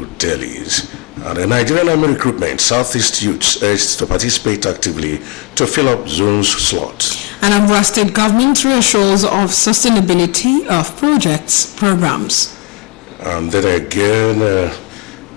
New Delhi's. And the Nigerian Army recruitment, Southeast youths urged to participate actively to fill up zones slots. Anambra State government reassures of sustainability of programs. And then again,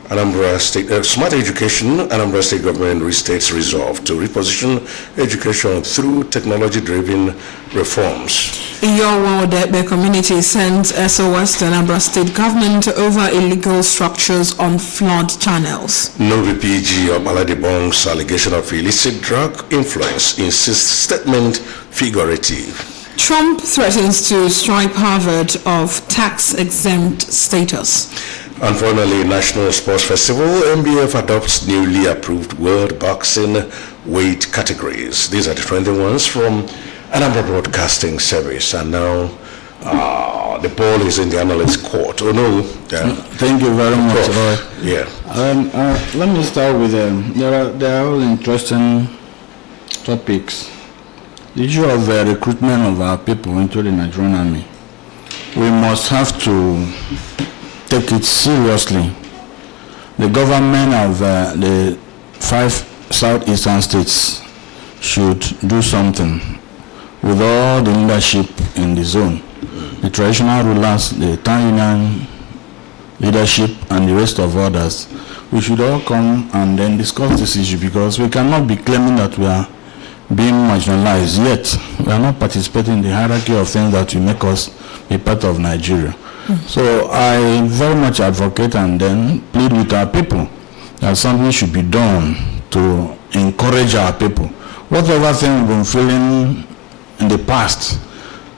Anambra State, Smart Education, Anambra State government restates resolve to reposition education through technology-driven reforms. The community sent SOS to Anambra State government over illegal structures on flood channels. No BPG of Aladibong's allegation of illicit drug influence insists statement figurative. Trump threatens to strip Harvard of tax-exempt status. And finally, National Sports Festival, MBF adopts newly approved World Boxing weight categories. These are the trending ones from Anambra Broadcasting Service. And now the ball is in the analyst court. Oh no. Thank you very much, Roy. Yeah. Let me start with there are all interesting topics. The issue of recruitment of our people into the Nigerian Army. We must have to take it seriously. The government of the 5 southeastern states should do something with all the leadership in the zone. The traditional rulers, the town union leadership, and the rest of others. We should all come and then discuss this issue, because we cannot be claiming that we are being marginalized, yet we are not participating in the hierarchy of things that will make us be part of Nigeria. So I very much advocate and then plead with our people that something should be done to encourage our people. Whatever thing we've been feeling in the past,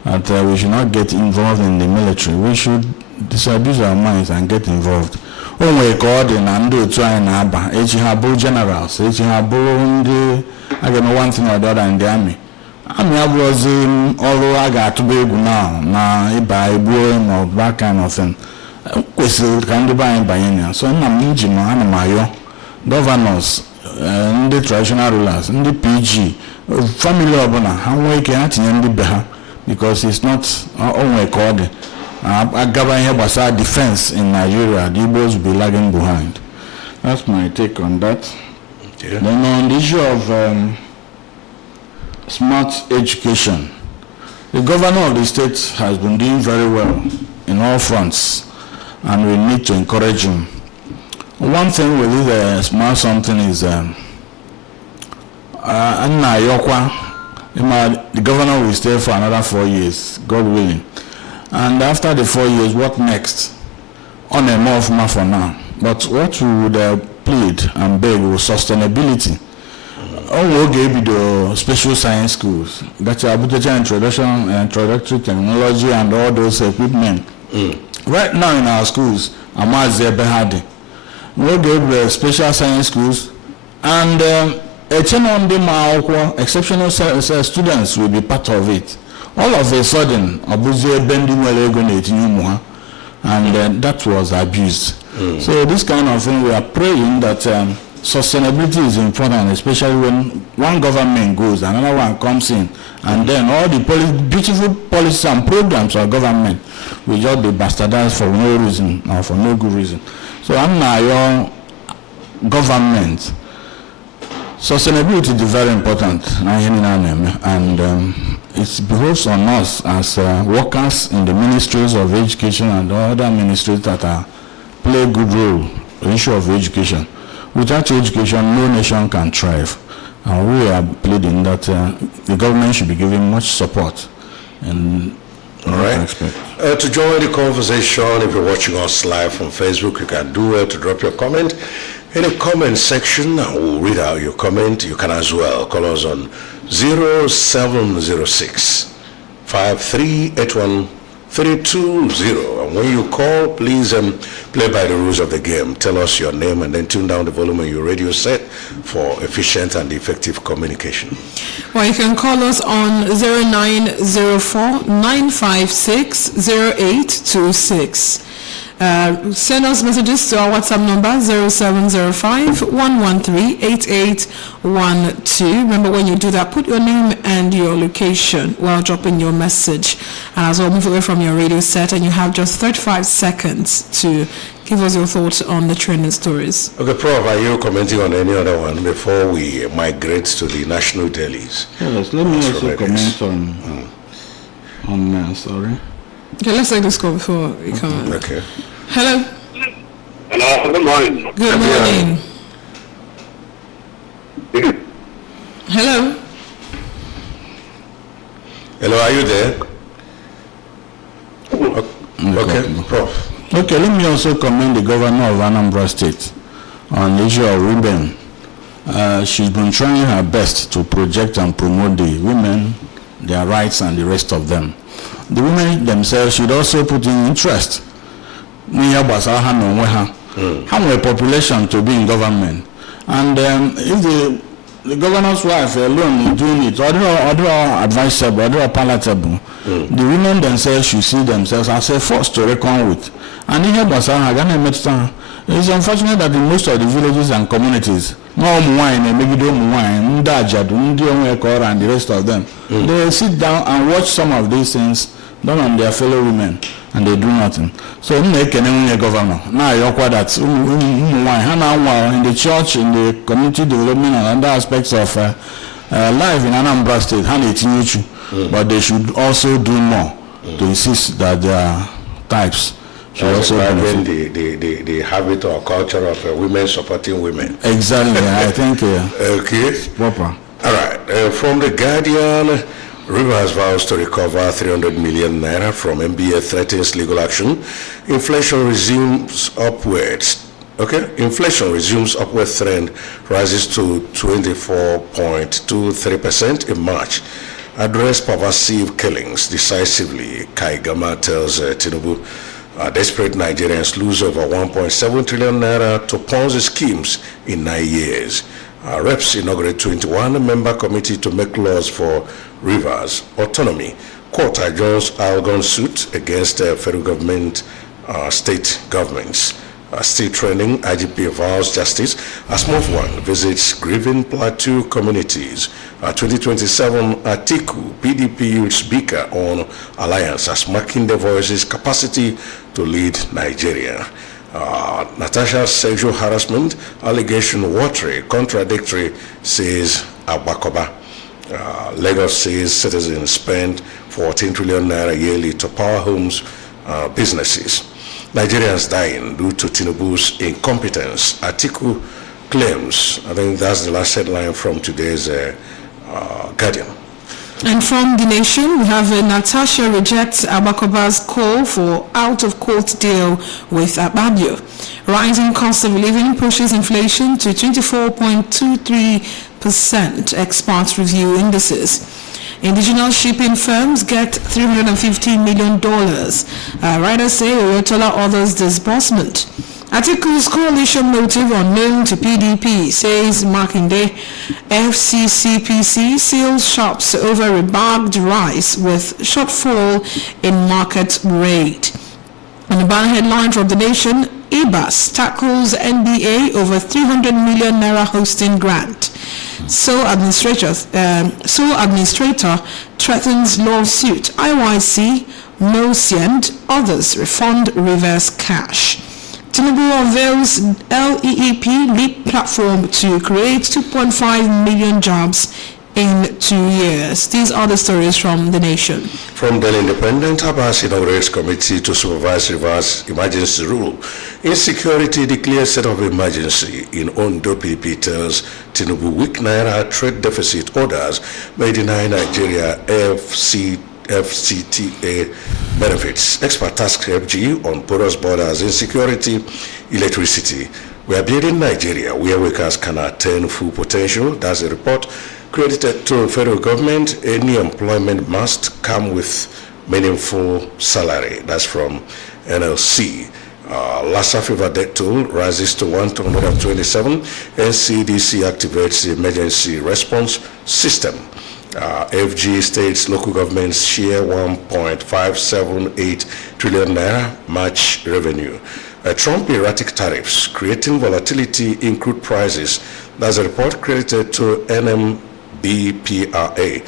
that we should not get involved in the military, we should disabuse our minds and get involved. Only according and do try and aba. Generals, I don't know one thing or the other in the army. I was all I got to be now, by blowing or that kind of thing. We still can do by so I'm engine and governors, the traditional rulers, the PG, family of how we can't because it's not only called. I govern here was our defense in Nigeria. The Igbos will be lagging behind. That's my take on that. Yeah. Then on the issue of smart education, the governor of the state has been doing very well in all fronts, and we need to encourage him. One thing with this smart something is the governor will stay for another 4 years, God willing. And after the 4 years, what next? On a more for now. But what we would plead and beg was sustainability. All gave you the special science schools. That's introductory technology and all those equipment. Right now in our schools, we gave the special science schools, and exceptional students will be part of it. All of a sudden, and that was abused. So this kind of thing, we are praying that sustainability is important, especially when one government goes, another one comes in, and then all the beautiful policies and programs of government will just be bastardized for no reason or for no good reason. So I'm now your government. Sustainability is very important, and it behoves on us as workers in the ministries of education and other ministries that play a good role in the issue of education. Without education, no nation can thrive. And we are pleading that the government should be giving much support. And all right. To join the conversation, if you're watching us live on Facebook, you can do it to drop your comment in the comment section. We'll read out your comment. You can as well call us on 0706 5381 320. And when you call, please play by the rules of the game. Tell us your name and then tune down the volume on your radio set for efficient and effective communication. Well, you can call us on 0904 956 0826. Send us messages to our WhatsApp number 0705-113-8812. Remember, when you do that, put your name and your location while dropping your message. And as well, move away from your radio set, and you have just 35 seconds to Give us your thoughts on the trending stories. Okay, Prof, are you commenting on any other one before we migrate to the national dailies? Yes, let me also comment on sorry. Okay, let's take this call before we come. Okay. Hello. Hello, good morning. Good morning. Hello. Hello, are you there? Okay, Prof. Okay, let me also commend the governor of Anambra State on the issue of women. She's been trying her best to project and promote the women, their rights, and the rest of them. The women themselves should also put in interest. How a population to be in government, and if the governor's wife alone is doing it, other advisable, other palatable, the women themselves should see themselves as a force to reckon with. And in it's unfortunate that in most of the villages and communities, and the rest of them, they sit down and watch some of these things done on their fellow women, and they do nothing. So governor now that in the church, in the community development and other aspects of life in Anambra State, but they should also do more to insist that their types should also benefit. The habit or culture of women supporting women. Exactly, I think okay. it's proper. All right, from the Guardian, Rivers vows to recover 300 million naira from MBA threatens legal action. Inflation resumes upwards. Okay, inflation resumes upward trend, rises to 24.23% in March. Address pervasive killings decisively, Kaigama tells Tinubu. Desperate Nigerians lose over 1.7 trillion naira to Ponzi schemes in 9 years. Reps inaugurate 21-member committee to make laws for Rivers autonomy. Court adjourns Algon suit against federal government, state governments. Still trending, IGP vows justice as Move One visits grieving plateau communities. 2027 Atiku, PDP youth speaker on alliance as marking the voices capacity to lead Nigeria. Natasha's sexual harassment allegation watery, contradictory, says Abakoba. Lagos says citizens spend 14 trillion naira yearly to power homes, businesses. Nigerians dying due to Tinubu's incompetence. Atiku claims, I think that's the last headline from today's Guardian. And from The Nation, we have Natasha rejects Abakoba's call for out-of-court deal with Akpabio. Rising cost of living pushes inflation to 24.23%, experts review indices. Indigenous shipping firms get $315 million. Writers say Oyotola orders disbursement. Atiku's coalition motive unknown to PDP, says Makinde. FCCPC seals shops over rebagged rice with shortfall in market rate. And the banner headline from The Nation, EBAS tackles NBA over 300 million naira hosting grant. So administrator threatens lawsuit. IYC, Mosiend, others refund reverse cash. Tinubu unveils LEEP leap platform to create 2.5 million jobs in 2 years. These are the stories from The Nation. From the Independent, Abbas inaugurates committee to supervise reverse emergency rule. Insecurity declares state of emergency in Ondo. PDP tells Tinubu weak naira trade deficit orders may deny Nigeria FCTA benefits. Expert task FG on porous borders, insecurity, electricity. We are building Nigeria where workers can attain full potential. That's a report credited to federal government. Any employment must come with meaningful salary. That's from NLC. Lassa fever death toll rises to 127. NCDC activates the emergency response system. FG states local governments share 1.578 trillion naira March revenue. Trump erratic tariffs creating volatility in crude prices. That's a report credited to NMBPRA.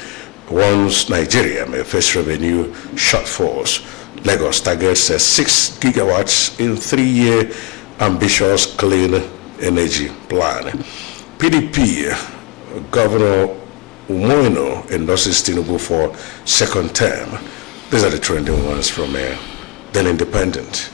Warns Nigeria may face revenue shortfalls. Lagos targets a 6 gigawatts in 3-year ambitious clean energy plan. PDP Governor Umoino endorses Tinubu for second term. These are the trending ones from The Independent.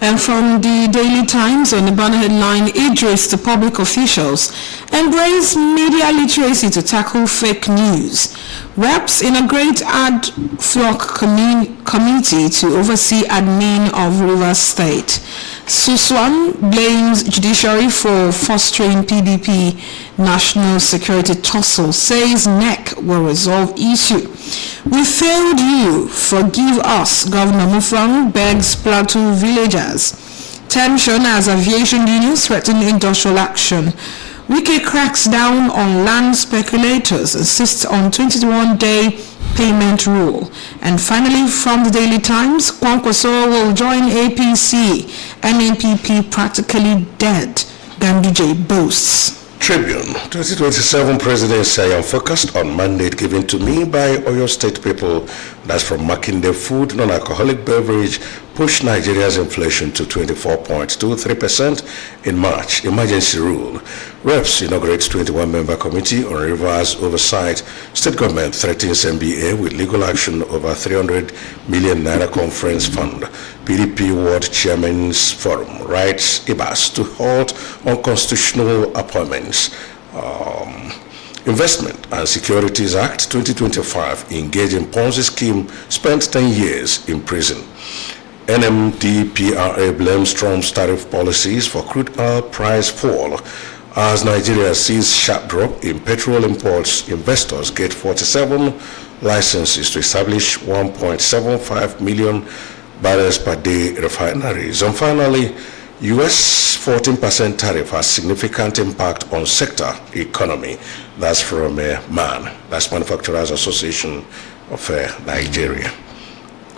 And from the Daily Times, on the banner headline, Idris to public officials, embrace media literacy to tackle fake news. Reps inaugurate ad hoc committee to oversee admin of Rivers State. Suswan blames judiciary for fostering PDP national security tussle, says NEC will resolve issue. We failed you, forgive us, Governor Mufang begs Plateau villagers. Tension as aviation unions threaten industrial action. Wike cracks down on land speculators, insists on 21-day payment rule. And finally, from the Daily Times, Kwankwaso will join APC, NNPP practically dead, Ganduje boasts. Tribune, 2027 presidency I am focused on mandate given to me by Oyo State people. That's from Makinde Food, non-alcoholic beverage, push Nigeria's inflation to 24.23% in March. Emergency rule. Reps inaugurates 21-member committee on rivers oversight. State government threatens MBA with legal action over 300 million naira conference fund. PDP Ward Chairman's Forum writes IBAS to halt unconstitutional appointments. Investment and Securities Act 2025 engaged in Ponzi scheme, spent 10 years in prison. NMDPRA blames Trump's tariff policies for crude oil price fall. As Nigeria sees sharp drop in petrol imports, investors get 47 licenses to establish 1.75 million barrels per day refineries. And finally, U.S. 14% tariff has significant impact on sector economy. That's from MAN. That's Manufacturers Association of Nigeria.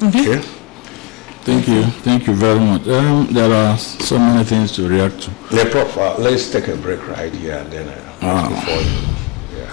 Okay. Thank you very much. There are so many things to react to. Yeah, Prof, let's take a break right here and then before you. Yeah.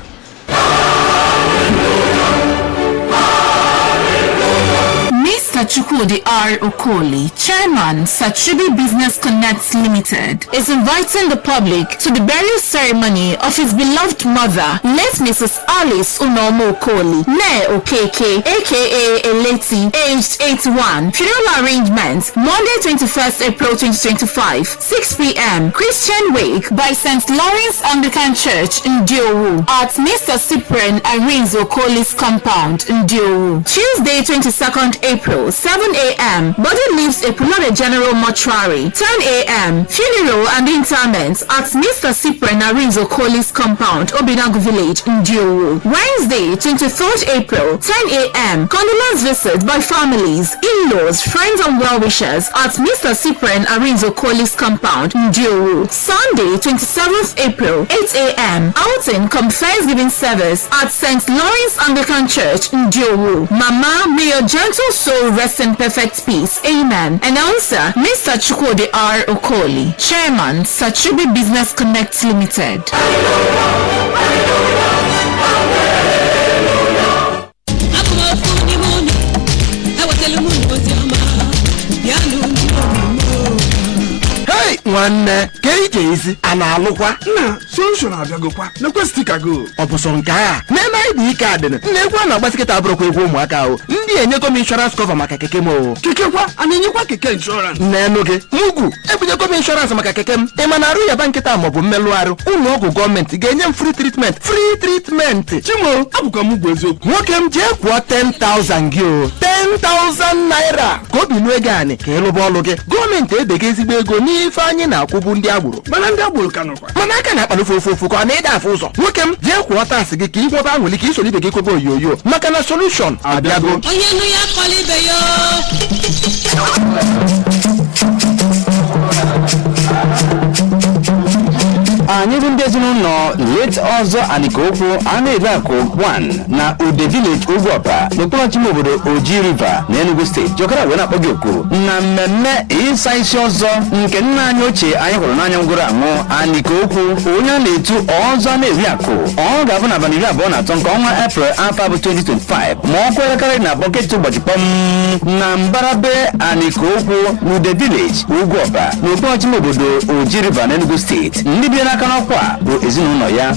Mr. Chukwudi R. Okoli, Chairman, Sachubi Business Connect Limited, is inviting the public to the burial ceremony of his beloved mother, late Mrs. Alice Unomo Okoli, Ne Okeke, aka Eleti, aged 81. Funeral arrangements, Monday 21st April 2025, 6 p.m. Christian wake by St. Lawrence Anglican Church in Diowu at Mr. Cyprian Arinze Okoli's compound in Diowu. Tuesday 22nd April, 7 a.m. Body leaves Epulode General Mortuary. 10 a.m. Funeral and interment at Mr. Cyprian Arinze Okoli's compound, Obinagu Village in Diowu. Wednesday 23rd April, 10 a.m. Condolence visit by families, in-laws, friends and well-wishers at Mr. Cyprian Arinze Okoli's compound in Diowu. Sunday 27th April, 8 a.m. Outing come Thanksgiving service at St. Lawrence Anglican Church in Diowu. Mama, may your gentle soul rest in perfect peace. Amen. Announcer, Mr. Chukwudi R. Okoli, Chairman, Sachubi Business Connect Limited. Hey, nwanne, ka ije isi a na-alụkwa nna sonshon abịagokwa n'ekwesịtị ka go ọ bụ sọ nke a na-eme ịdị ike adịnị na-egwu a na-agbasi kịta abụrụkwa egwu ụmụaka ahụ ndị enyego m inshọrans kọva maka keke m o kekekwa a na-enyekwa keke inshọrans n'enu gị mugwu ebunyego m inshọrans maka keke m ị ma na arụ yaba nkịta maọbụ mmelụ arụ ụlọ ọgwụ gọọmenti ga-enye m free treatment chimo abụkwa mugwu eziokwu nwoke m jee kwụọ 10,000 gị o 10,000 naira ka obi nụ ego anị ka ịlụba ọlụ gị gọọmenti ebega ezigbo ego n'ife anyị na-akwụbu ndị agboro mana ndị agboro ka nọkwa mana aka na-akpalụfe ofu ka ọ na-ede afụ ụzọ nwoke m jee kwụọ taasị gị ka ị nwebe ahụli ka isoro ibe gị kwebe oyoyo maka na solushon abịago onye nụ ya kọla ibe ya anyị bụ ndị ezinụlọ late ọzọ Anikokwu Anaebeakụ 1 na Ude Village Ugwuọpa n'okpuru ọchịchị obodo Oji River na Enugu Steeti jọkara wee na-akpọ gị oku na mmemme ịsa isi ọzọ nke nna anyị ochie anyị hụrụ n'anya ngwụrụ anwụ Anikokwu onye a na-etu ọzọ Anaebeakụ. Ọ ga-abụ n'abalị 23 nke ọnwa April afọ 2025 ma ọ kwere karịa na bọket ụbọchị kpọm na mbarabe Anikokwu Ude Village Ugwuọpa n'okpuru ọchịchị obodo Oji River na Enugu Steeti. Ndị bi n'aka n'ọkwa bụ ezinụlọ ya.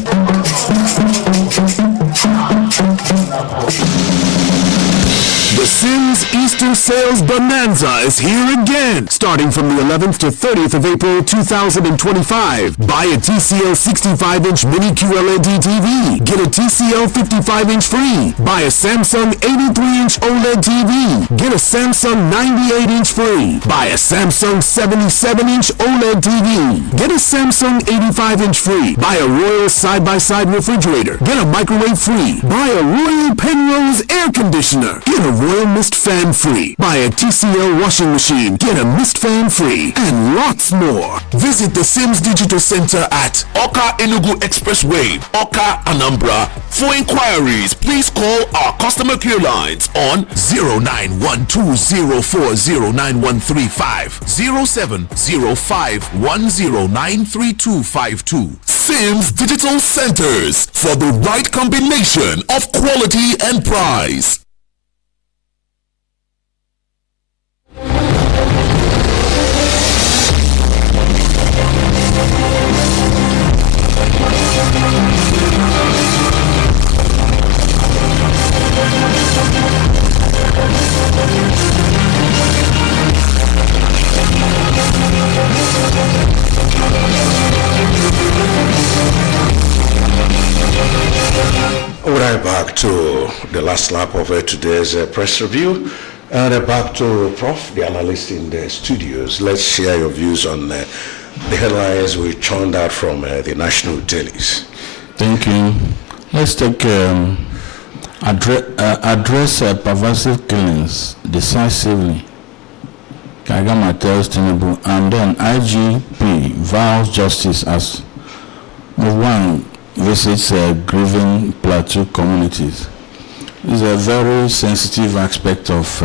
The Sims Easter Sales Bonanza is here again, starting from the 11th to 30th of April 2025. Buy a TCL 65-inch mini QLED TV. Get a TCL 55-inch free. Buy a Samsung 83-inch OLED TV. Get a Samsung 98-inch free. Buy a Samsung 77-inch OLED TV. Get a Samsung 85-inch free. Buy a Royal side-by-side refrigerator. Get a microwave free. Buy a Royal Penrose air conditioner. Get a Royal Mist Fan free. Buy a TCL washing machine. Get a Mist Fan free. And lots more. Visit the Sims Digital Center at Oka Enugu Expressway, Oka, Anambra. For inquiries, please call our customer care lines on 0912040935, 0705109352. Sims Digital Centers, for the right combination of quality and price. We're back to the last lap of today's press review. And back to Prof, the analyst in the studios. Let's share your views on the headlines we churned out from the national dailies. Thank you. Let's take address pervasive killings decisively. Kagama tells Tinubu, and then IGP vows justice as one visits grieving plateau communities. It's a very sensitive aspect of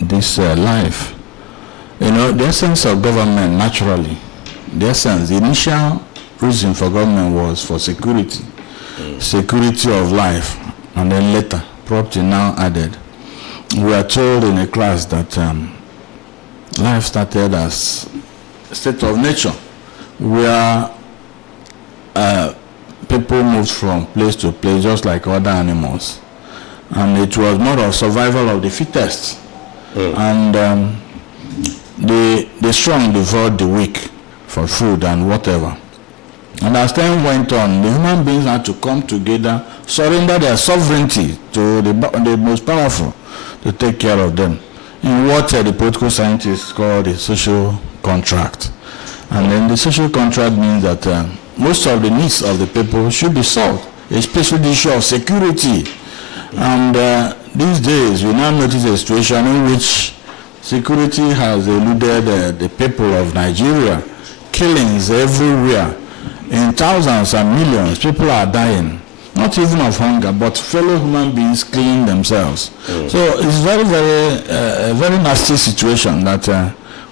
this life. You know, the essence of government, naturally, the initial reason for government was for security, security of life, and then later, property now added. We are told in a class that life started as a state of nature, where people moved from place to place just like other animals. And it was more of survival of the fittest. And the strong devoured the weak for food and whatever. And as time went on, the human beings had to come together, surrender their sovereignty to the most powerful to take care of them, in what the political scientists call the social contract. And then the social contract means that most of the needs of the people should be solved, especially the issue of security. And these days, we now notice a situation in which security has eluded the people of Nigeria. Killings everywhere, in thousands and millions, people are dying. Not even of hunger, but fellow human beings killing themselves. So it's very, very nasty situation that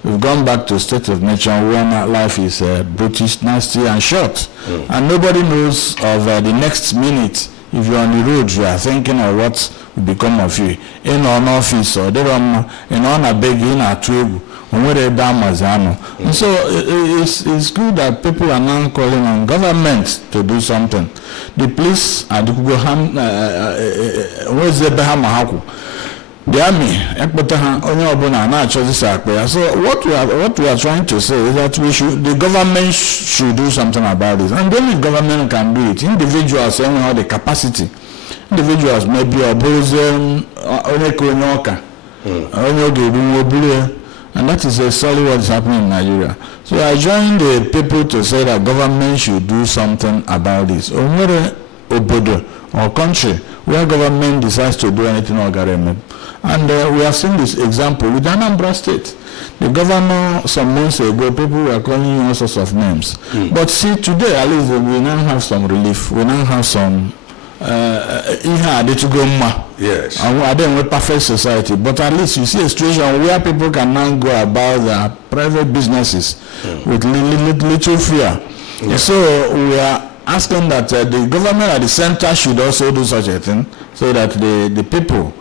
we've gone back to a state of nature where life is brutish, nasty, and short. And nobody knows of the next minute. If you're on the road, you are thinking of what will become of you. In an office, or in a beg, in a tribe, and so it's good that people are now calling on government to do something. The police are the army, so what we are trying to say is that the government should do something about this, and then the government can do it. Individuals have the capacity. Individuals maybe oppose and that is exactly what is happening in Nigeria. So I join the people to say that government should do something about this. Or country where government decides to do anything or government. And we have seen this example with Anambra State. The governor, some months ago, people were calling you all sorts of names. But see, today, at least, we now have some relief. We now have some yes. I don't with perfect society, but at least you see a situation where people can now go about their private businesses with little fear. Yeah. So we are asking that the government at the center should also do such a thing, so that the people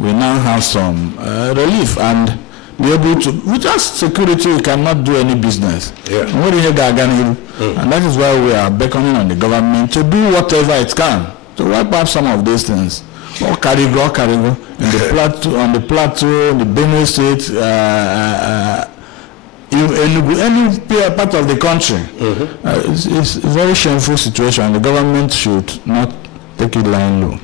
will now have some relief and be able to. Without security, we cannot do any business. Yeah. And that is why we are beckoning on the government to do whatever it can to wipe out some of these things. Or Karigo, in the plateau, on the plateau, the Benue State, in any part of the country. It's a very shameful situation. The government should not take it lying low.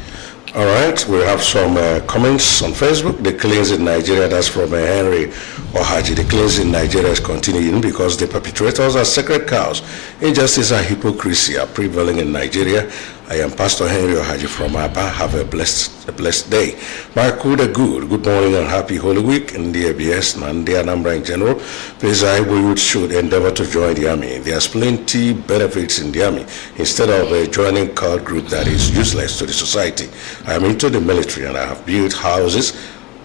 All right, we have some comments on Facebook. The killings in Nigeria, that's from Henry Ohaji. The killings in Nigeria is continuing because the perpetrators are sacred cows. Injustice and hypocrisy are prevailing in Nigeria. I am Pastor Henry Ohaji from Aba. Have a blessed day. Michael the Good morning and happy Holy Week in the ABS and the Anambra in general. Please, we should endeavor to join the army. There's plenty benefits in the army instead of joining cult group that is useless to the society. I am into the military and I have built houses,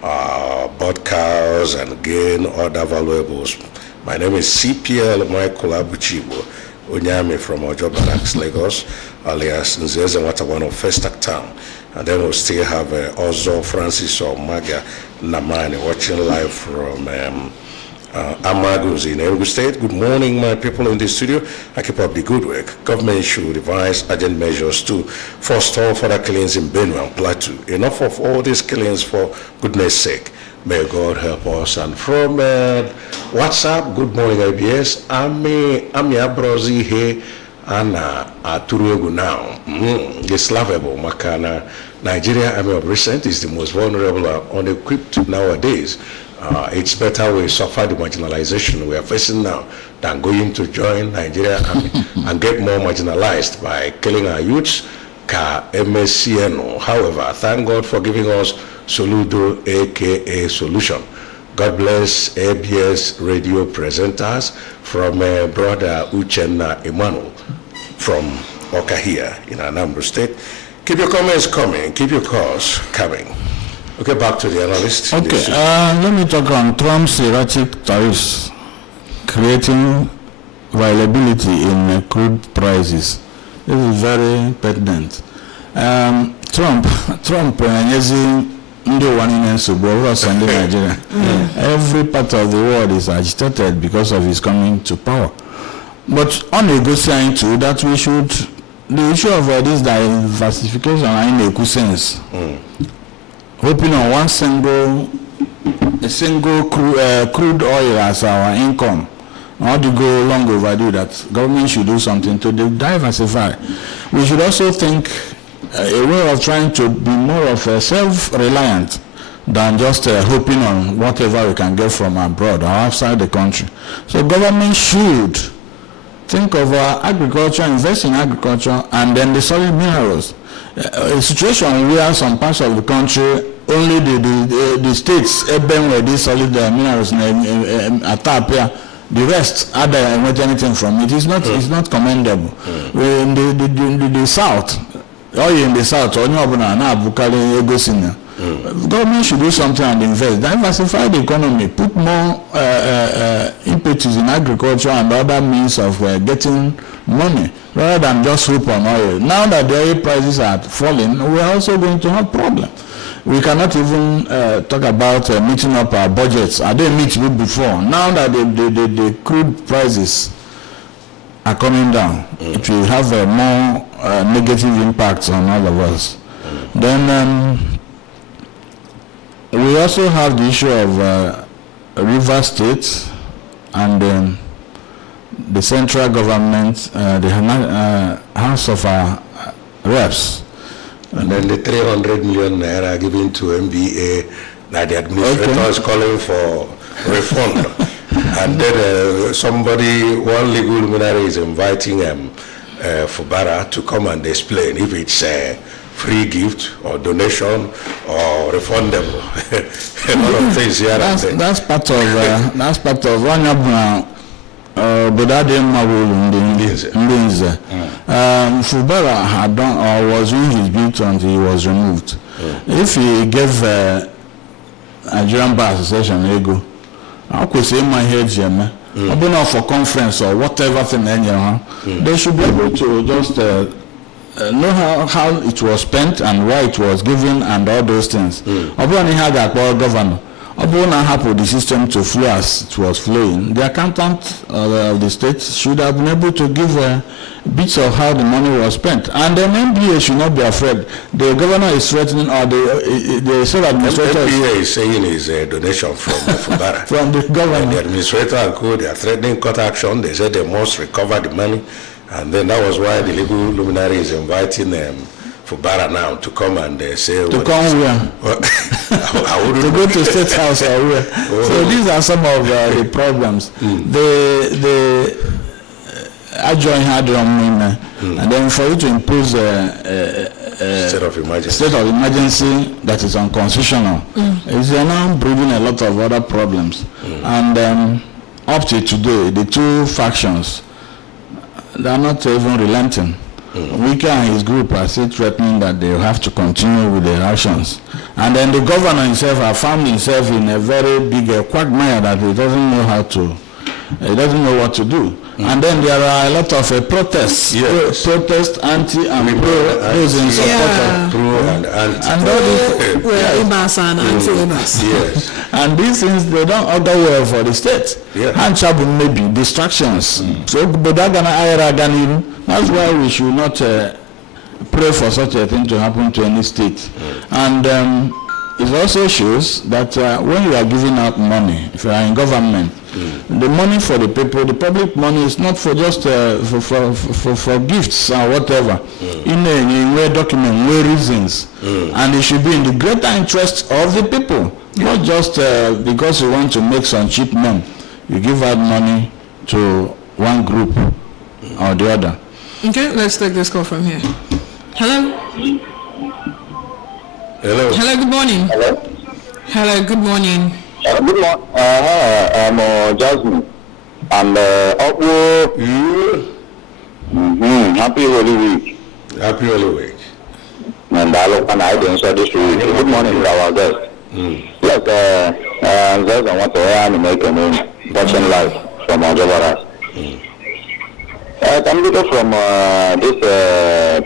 bought cars and gained other valuables. My name is CPL Michael Abuchibo Onyame from Ojo Barracks, Lagos, alias Nzeze Watawan of Festac Town. And then we'll still have Ozo Francis or Maga Namani watching live from Amagos in Enugu State. Good morning, my people in the studio. I keep up the good work. Government should devise urgent measures to forestall further killings in Benue and Plateau. Enough of all these killings, for goodness sake. May God help us. And from WhatsApp, good morning, IBS. Ami Abrozi he ana aturuegu now. It's lovable. Makana Nigeria Army of recent is the most vulnerable and unequipped nowadays. It's better we suffer the marginalization we are facing now than going to join Nigeria Army and get more marginalized by killing our youths. MSCNO. However, thank God for giving us Soludo, aka Solution. God bless ABS radio presenters from brother Uchenna Emmanuel from Okahia in Anambra State. Keep your comments coming, keep your calls coming. Okay, back to the analyst. Okay, let me talk on Trump's erratic tariffs creating viability in crude prices. This is very pertinent. Trump, Nigeria. Every part of the world is agitated because of his coming to power. But on a good sign too, that we should, the issue of this diversification in a good sense. Hoping on one single crude oil as our income. Not to go long overdue that government should do something to diversify. We should also think a way of trying to be more of a self-reliant than just hoping on whatever we can get from abroad or outside the country. So government should think of agriculture, invest in agriculture, and then the solid minerals. A situation where some parts of the country, only the states where these solid minerals are tapped here. The rest, other not anything from it, is not commendable. In the south, or in the south, or government should do something and invest, diversify the economy, put more impetus in agriculture and other means of getting money, rather than just hope on oil. Now that the oil prices are falling, we are also going to have problems. We cannot even talk about meeting up our budgets. I didn't meet you before. Now that the crude prices are coming down, it will have a more negative impact on all of us. Then we also have the issue of River State and the central government, the House of Reps. And then the 300 million naira given to MBA, that the administrator is calling for refund. And then one legal luminary is inviting Fubara to come and explain if it's free gift or donation or refundable. A lot of things here. That's part of one but that didn't Fubara had done or was doing his gift until he was removed. If he gave Nigerian Bar Association ego, I could say my head Jemma. Open up for conference or whatever thing they should be able to just know how it was spent and why it was given and all those things. Open had a governor. Obona happened the system to flow as it was flowing. The accountant of the state should have been able to give bits of how the money was spent. And then MBA should not be afraid. The governor is threatening, or the state administrator is saying is a donation from Fubara. From the governor. And the administrator and co, they are threatening court action. They said they must recover the money. And then that was why the legal luminary is inviting Fubara now to come and say to come where to go to State House or where. So these are some of the problems. The adjoin had and then for you to impose state of emergency that is unconstitutional is now bringing a lot of other problems. And up to today, the two factions, they are not even relenting. Wike and his group are still threatening that they have to continue with their actions. And then the governor himself has found himself in a very big quagmire that he doesn't know what to do. And then there are a lot of protests. Yes. Protest, anti and pro, those in support of pro and anti. And all these, yes. And these things, they don't augur well for the state. And trouble maybe distractions. So that's why we should not pray for such a thing to happen to any state. And it also shows that when you are giving out money, if you are in government, the money for the people, the public money is not for just for gifts or whatever. In a document, where reasons, and it should be in the greater interest of the people, not just because you want to make some cheap men. You give out money to one group or the other. Okay, let's take this call from here. Hello. Hello. Hello. Good morning. Hello. Hello. Good morning. Good morning. I'm Jasmine. And happy Holy Week. Happy Holy Week. And I look and I didn't say this week. Good morning to our guest. Look, I want to make a name watching live from Ajabaras. I'm looking from this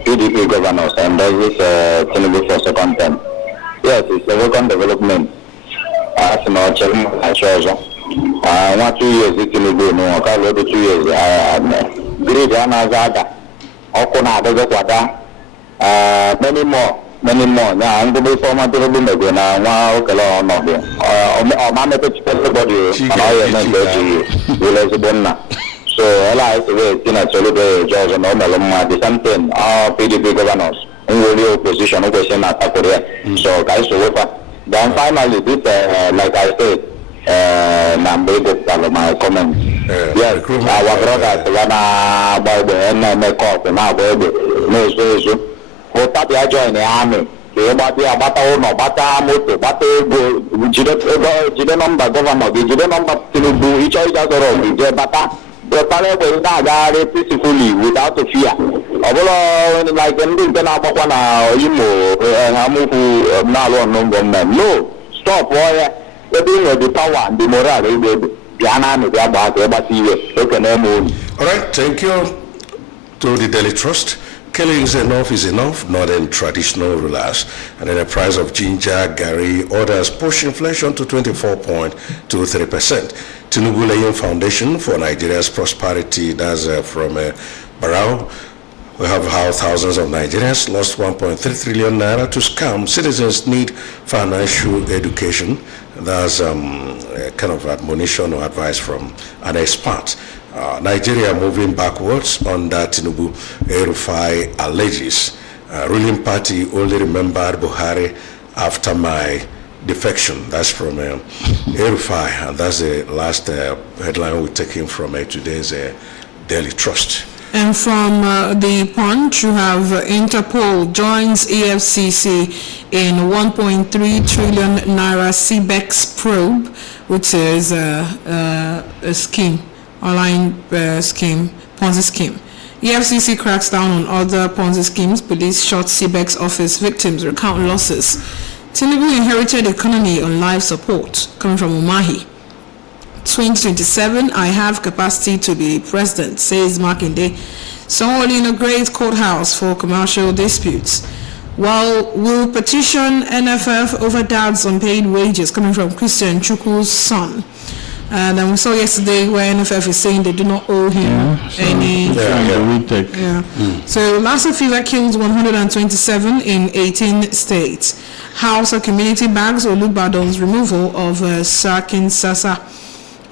PDP governors and this Tinubu for second term. Yes, it's a welcome development. As much as I want 2 years it Tinubu, no, I can't wait 2 years. Great Anazada, Okona, many more. Now I'm going to be former Tinubu now. Wow, okay, no, or Mamma everybody, and I am going to be. So, I like to wait in a solid George and Omeloma, the same thing, PDP governors, in the opposition, opposition at Korea. So, guys, to work. Then finally, this, like I said, Nambre, my comment. Yes, our brother, Savannah, by the end, make off, and now, baby, no, so, what part I join the army? About Bata, Moto, Bata, Jide number governor, Jide number to do each other, Bata. The parent will not peacefully without a fear. Although, like them, then I walk on no, stop, warrior. The thing of the power and the morale, the anime, the about All right, thank you to the Daily Trust. Killings enough is enough, northern traditional rulers. And then the price of ginger, Gary, others push inflation to 24.23%. Tinubu laying foundation for Nigeria's prosperity. That's from Barao. We have how thousands of Nigerians lost 1.3 trillion naira to scam. Citizens need financial education. That's kind of admonition or advice from an expert. Nigeria moving backwards under Tinubu. El-Rufai alleges ruling party only remembered Buhari after my defection. That's from El-Rufai, and that's the last headline we're taking from today's Daily Trust. And from the Punch, you have Interpol joins EFCC in 1.3 trillion naira CBEX probe, which is a scheme, online scheme, Ponzi scheme. EFCC cracks down on other Ponzi schemes. Police shot CBEX office victims recount losses. Tinubu inherited economy on life support, coming from Umahi. 2027, I have capacity to be president, says Makinde. Sanwo-Olu inaugurates courthouse for commercial disputes. While will petition NFF over dads on paid wages, coming from Christian Chukwu's son. And then we saw yesterday where NFF is saying they do not owe him any. So Lassa fever kills 127 in 18 states. House of Community Bags or Lubadon's removal of Sakin Sasa.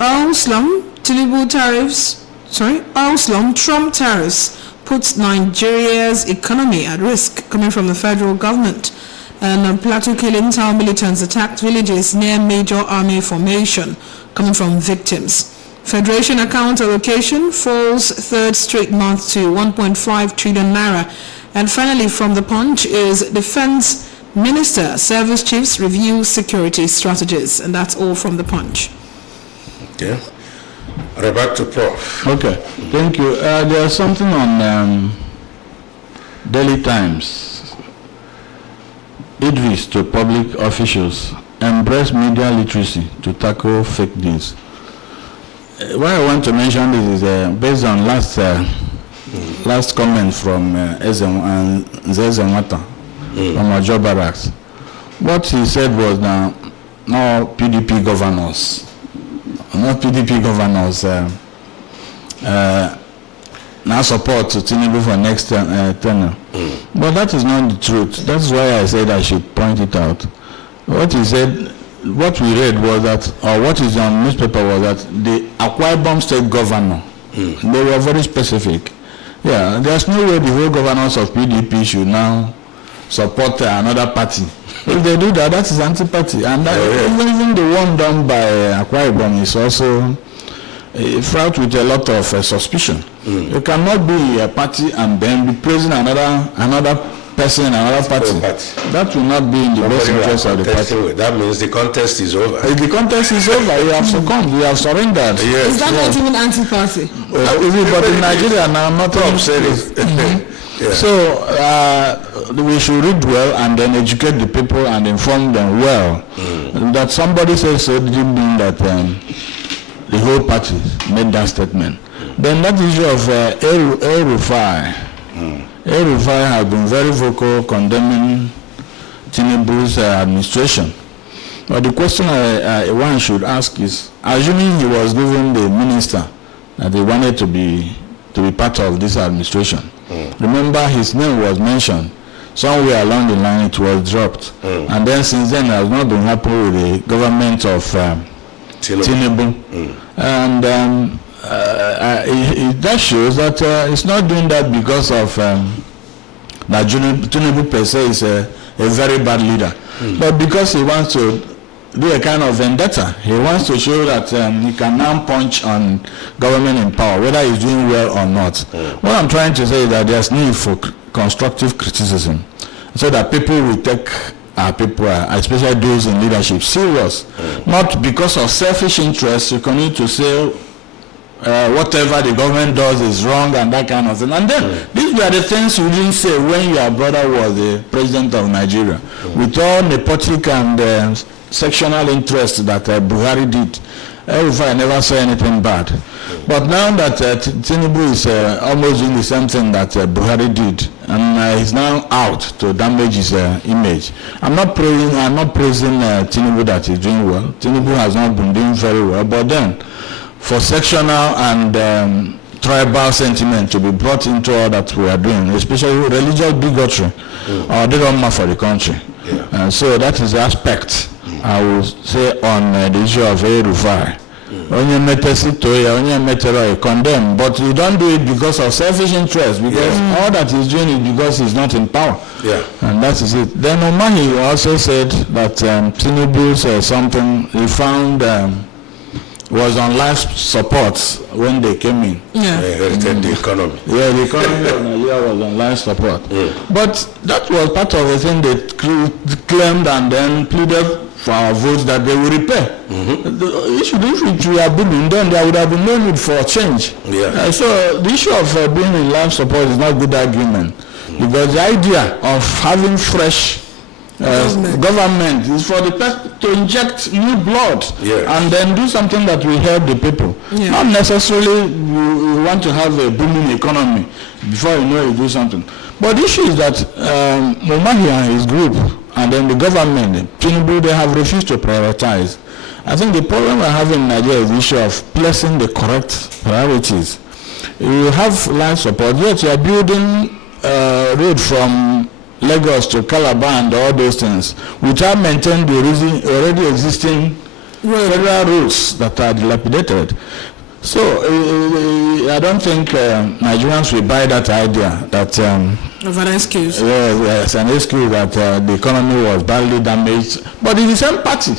Oil slum, Tinubu tariffs, oil slum, Trump tariffs puts Nigeria's economy at risk, coming from the federal government. And Plateau killing, town militants attacked villages near major army formation, coming from victims. Federation account allocation falls third straight month to 1.5 trillion naira. And finally, from the Punch is Defense Minister, Service Chiefs review security strategies. And that's all from the Punch. Okay. Right, back to Prof. Okay, thank you. There's something on Daily Times. Idris to public officials, embrace media literacy to tackle fake news. Why I want to mention this is based on last comment from Zezemwata from Ojo Barracks. What he said was now PDP governors. Not PDP governors now support Tinubu for next tenure. But that is not the truth. That's why I said I should point it out. What he said, what we read was that, or what is on newspaper was that the Akwa Ibom state governor, they were very specific. Yeah, there's no way the whole governors of PDP should now support another party. If they do that, that is anti-party. And even the one done by Akwa Ibom is also fraught with a lot of suspicion. You cannot be a party and then be praising another person in another party. That will not be in the best interest of the party. That means the contest is over. If the contest is over, you have succumbed, you have surrendered. Yes. Is that not even anti-party? But in Nigeria now, not said it. Yeah. So we should read well and then educate the people and inform them well. That somebody says so didn't mean that the whole party made that statement. Then that issue of El-Rufai. El-Rufai has been very vocal condemning Tinubu's administration. But the question one should ask is, assuming he was given the minister that he wanted to be part of this administration. Remember, his name was mentioned. Somewhere along the line, it was dropped. And then since then, it has not been happening with the government of Tinubu. And that shows that it's not doing that because of that Tinubu per se is a very bad leader. But because he wants to do a kind of vendetta. He wants to show that he can now punch on government in power, whether he's doing well or not. What I'm trying to say is that there's need for constructive criticism, so that people will take our people, especially those in leadership, serious. Not because of selfish interests, you continue to say whatever the government does is wrong and that kind of thing. And then these were the things you didn't say when your brother was the president of Nigeria. With all nepotic and sectional interest that Buhari did, I never saw anything bad. But now that Tinubu is almost doing the same thing that Buhari did, and he's now out to damage his image. I'm not praising Tinubu that he's doing well. Tinubu has not been doing very well, but then for sectional and tribal sentiment to be brought into all that we are doing, especially religious bigotry, they don't matter for the country. So that is the aspect I will say on the issue of El-Rufai. Onye metesito ya, onye metero condemn, but you don't do it because of selfish interest, because all that he's doing is because he's not in power. And that is it. Then Omahi also said that Tinubu said something, he found was on life support when they came in. Yeah. The economy. Yeah, the economy of Nigeria was on life support. But that was part of the thing they claimed and then pleaded for our votes that they will repair. The issue, if we are booming, then there would have been no need for change. Yeah. So the issue of being in life support is not a good argument. Because the idea of having fresh government is for the person to inject new blood and then do something that will help the people. Not necessarily you want to have a booming economy before you know you do something. But the issue is that Mumahi and his group and then the government, Tinubu, they have refused to prioritize. I think the problem we're having in Nigeria is the issue of placing the correct priorities. You have life support, yet you are building road from Lagos to Calabar and all those things without maintaining the already existing federal roads that are dilapidated. So I don't think Nigerians will buy that idea that of an excuse. Yes, an excuse that the economy was badly damaged. But it's the same party,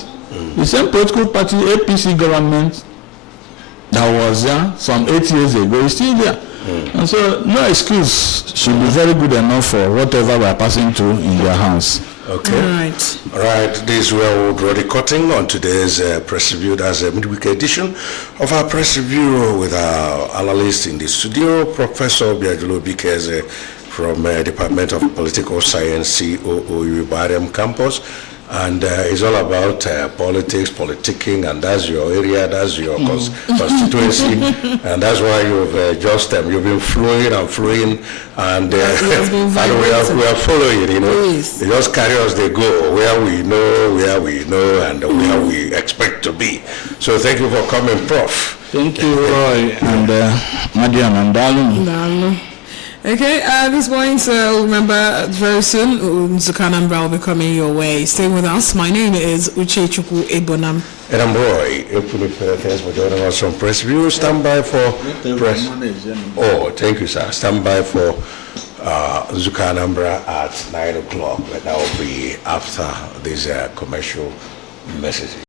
the same political party, APC government that was there some 8 years ago is still there. And so no excuse should be very good enough for whatever we are passing through in their hands. Okay. All right. This we're already cutting on today's press review as a midweek edition of our press review with our analyst in the studio, Professor Biajulo Bikeze from Department of Political Science, COO Ibarem Campus. And it's all about politics, politicking, and that's your area, that's your constituency, and that's why you've you've been flowing, and we are following, you know. They just carry us, they go where we know, and where we expect to be. So thank you for coming, Prof. Thank you, Roy, and Madiam and Darling. Okay, at this point, remember very soon, Anambra will be coming your way. Stay with us. My name is Uche Chukwu Ebonam. And I'm Roy. Thanks for joining us on Press View. Stand by for press. Oh, thank you, sir. Stand by for Anambra at 9 o'clock. That will be after these commercial messages.